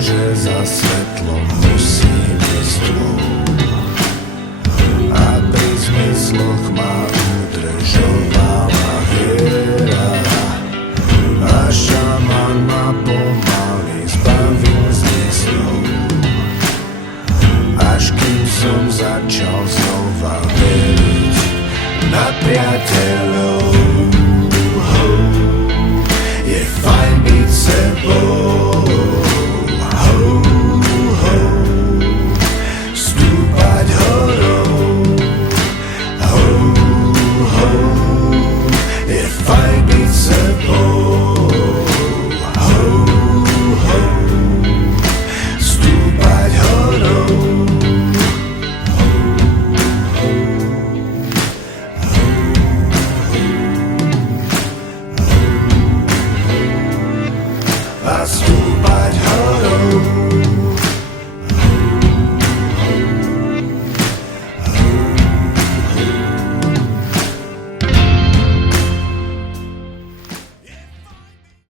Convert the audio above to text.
že za svetlom musím ísť a pri zmysloch ma udržovala viera a šaman ma pomaly zbavil zmyslov, až kým som začal znova veriť na priateľov. Je fajn byť sebou, stúpať horou, je fajn byť sebou, stúpať horou. A stúpať horou.